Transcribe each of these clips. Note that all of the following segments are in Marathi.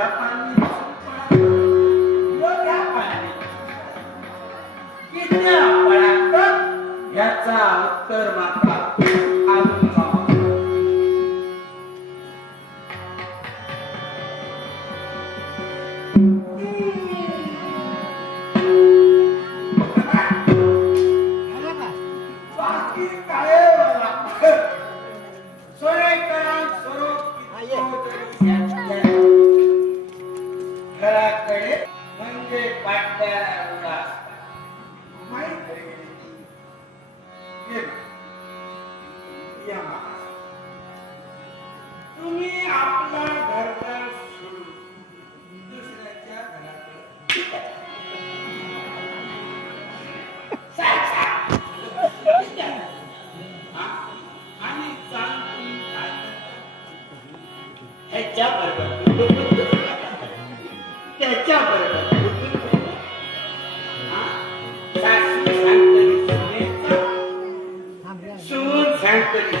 happen त्याच्याबरोबर. त्याच्याबरोबर सासू सांगतली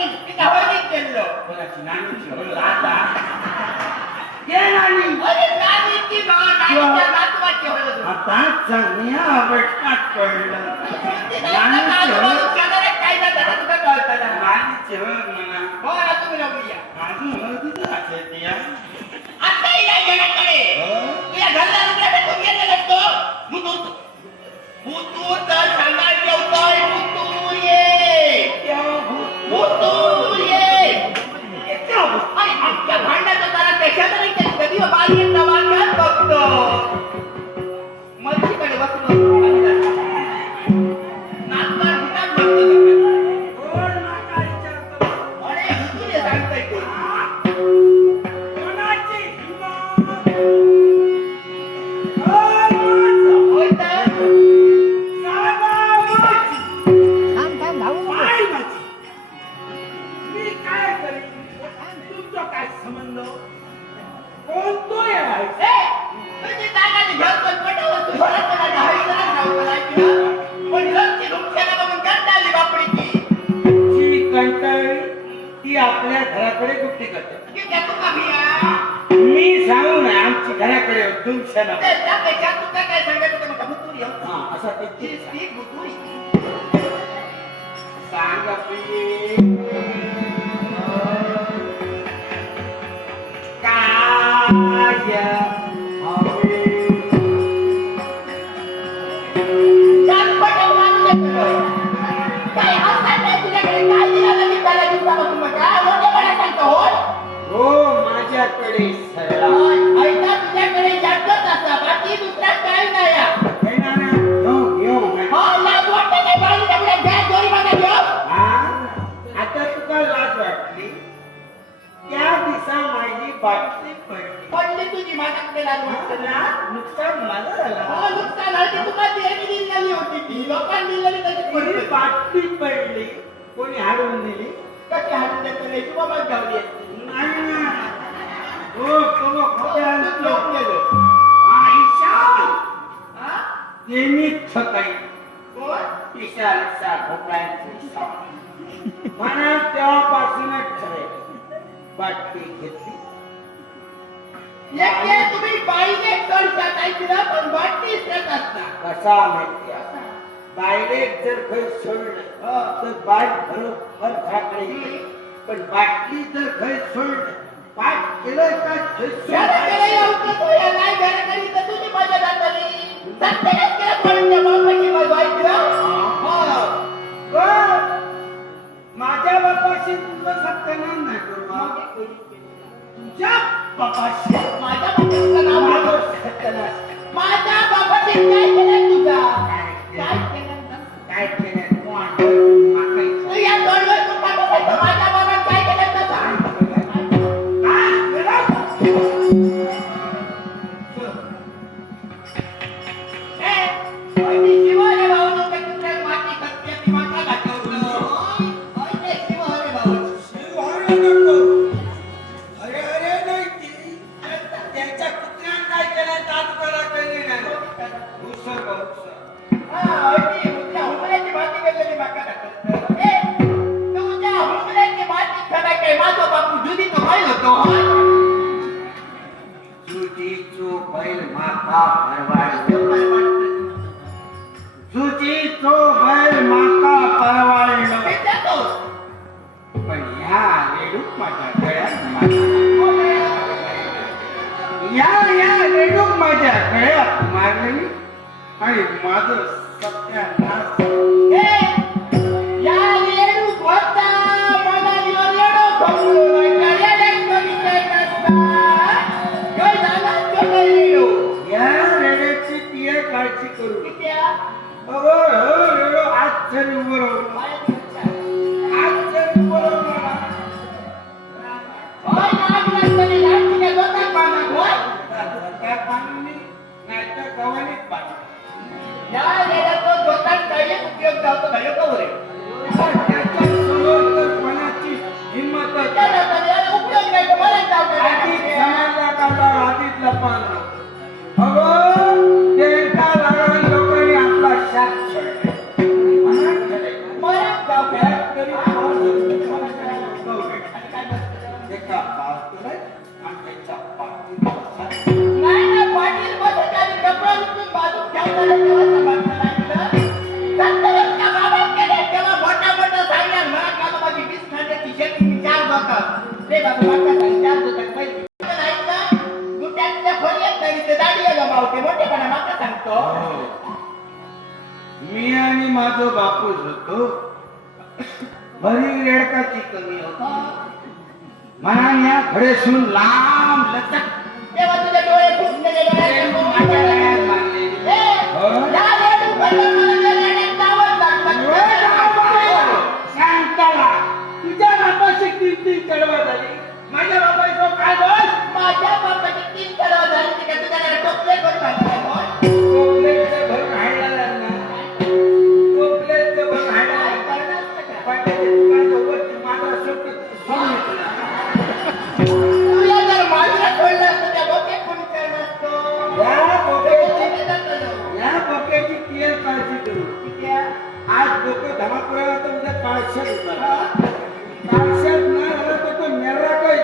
ಹೋಗಿದ್ದು ಅವರಿದ್ದೆಲ್ಲೋ ಹೋಗಿ ನಾನು ಹೋಗಿ ಆತ ಏನಾಗಿ आता चांगल्या बटकात पडलं. हो. माझी चेहर म्हणा. माझी हळदीच असायची या तू? तू तर सांगायचं घराकडे गुप्ती करते? मी सांगू ना आमची घराकडे म्हणता, भुतुरी हो. असा. सांग आपली माझी बाटली पडली पडली तुझी माझ्याकडे लाज वाटते ना? नुकसान माझं झालं हो, नुकसान झालं की तुका देणी दिलेली होती ती. लोकांनी दिलेली त्याची कोणी पडली. बाटली पडली कोणी हारून दिली कशी हाणून देतो रे? तू बाबा गावली असती. नाही ना. हो तो लोक गेलो. कोण? ईशानचा भोपळ्यांचा ईशान म्हणा तेव्हापासूनच ठरेल बाटली घेतली वेळ तुम्ही बाईने करतात ऐकलं पण बाटली देत असता कसा माहिती आहे? जर घर सोडलं तर बाट बरोबर येईल. पण बाटली जर घर सोडलं पाठ केलं का घर. येऊ तू या नाही घराकडे तर तुझी मजा जातली सत्यानाच केलं पडून त्या बापाची मजा ऐकलं हो. पण माझ्या बापाशी तुझं सत्यानाश नाही करू बा. तुझ्या बापाशी माझ्या बापाचं नाव माझं माझ्या बापाने काय केलं तुझा. काय केलं काय केलं या या रेडूक माझ्या. गळ्यात मारली आणि माझं सत्यानाश या रेणूक होता, मला यो रेडो खवळलो. या रेड्याची ती काळजी करू. आज जरी पाणी या काही उपयोग जातो नाही का बरे? त्याच्या समर्थपणाची हिंमत त्या लोटात याला उपयोग नाही तर मला जाऊ दे. आधीच समाजला काढला आधीच लपान अगो जो बापूस होतो बरी रेडकाची कमी होता. म्हणून या खडेसून लांब लचक. तेव्हा तुझे डोळे तुझ्या बापाशी तीन तीन कडवा झाली? माझ्या बापाचा काय दोष? माझ्या बापाची झाली? ती का तुझ्याकडे टोपले करून आज डोकं धमापुराला तर उद्या काळशात होता काळशात न झाला तर तो मेर्राकही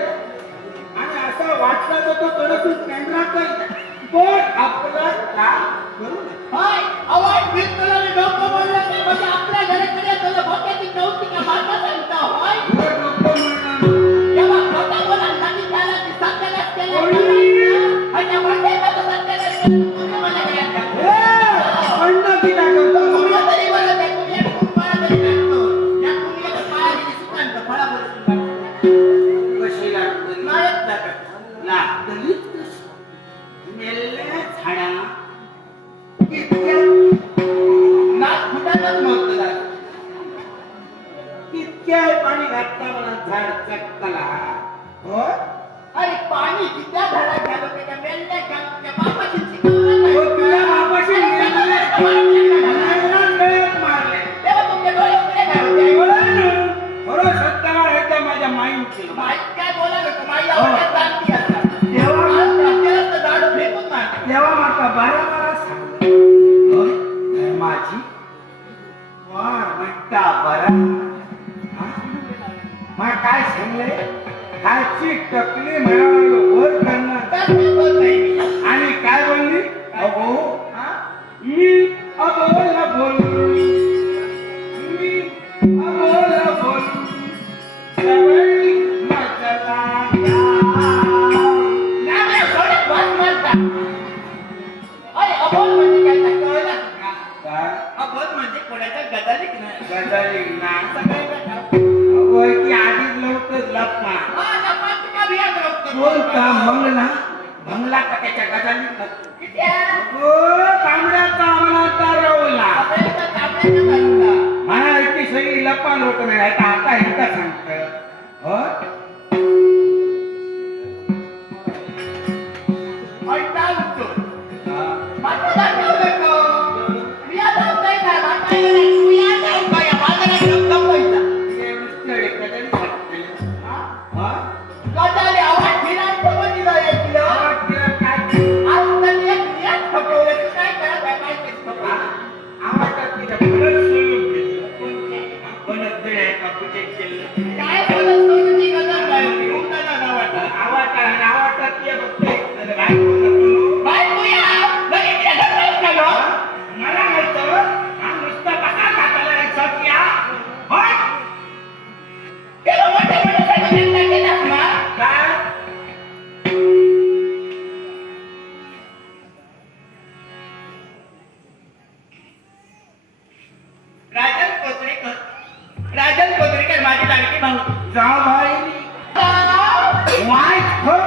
आणि असा वाटला तर तो कडसून पेंढराकही पण आपला काम करू. हाय, आवाज बिलकुल डोकं बोललं नाही म्हणजे आपल्या घराकडे तुला भोक्याची नव्हती का माझा सांगता होय. डोकं म्हणणं तेव्हा खोटा बोला नदी झाला की सत्यानाश केला आणि त्या भांड्याचा तो सत्यानाश केला. सगळी लपान होत नाही आता आता एकदा सांगत हो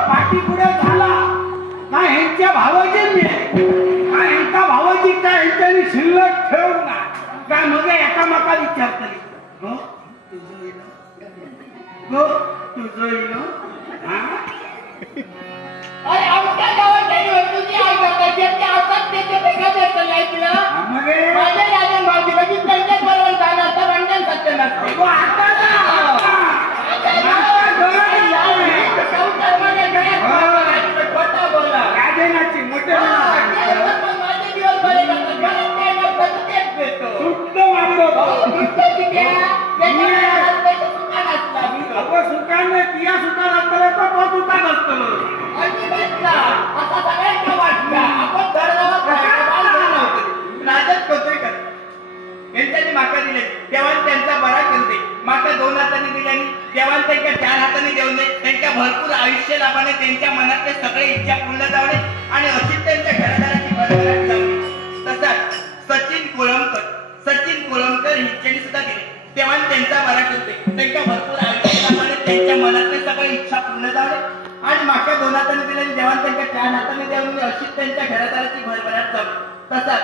पाठी पुढे झाला. ना ह्यांच्या भावाची मी ह्यांच्या भावाची का ह्यांच्यानी शिल्लक ठेवू हो? ना काय मग एकामेका विचारतली तुझं येईल तुझं अरे आमच्या गावात काही वस्तूची आई बाबाची आणि ते आवतात माका दोन हाताने दिल्याने देवान त्यांच्या चार हाताने देऊन दे. त्यांच्या भरपूर आयुष्य लाभाने त्यांच्या मनातले सगळे इच्छा पूर्ण जावणे आणि अशीच त्यांच्या घरादाराची भरभराट जावणे तसाच सचिन कोळंबकर सचिन कोळंबकर हिच्याने सुद्धा दिले. तेव्हा त्यांचा मराठ होते त्यांच्या भरपूर आयुष्य लाभाने त्यांच्या मनातले सगळे इच्छा पूर्ण जावणे आणि मागच्या दोन हाताने दिले आणि जेवण त्यांच्या चार हाताने देऊन अशीच त्यांच्या घरादाराची भरभराट जावणे तसाच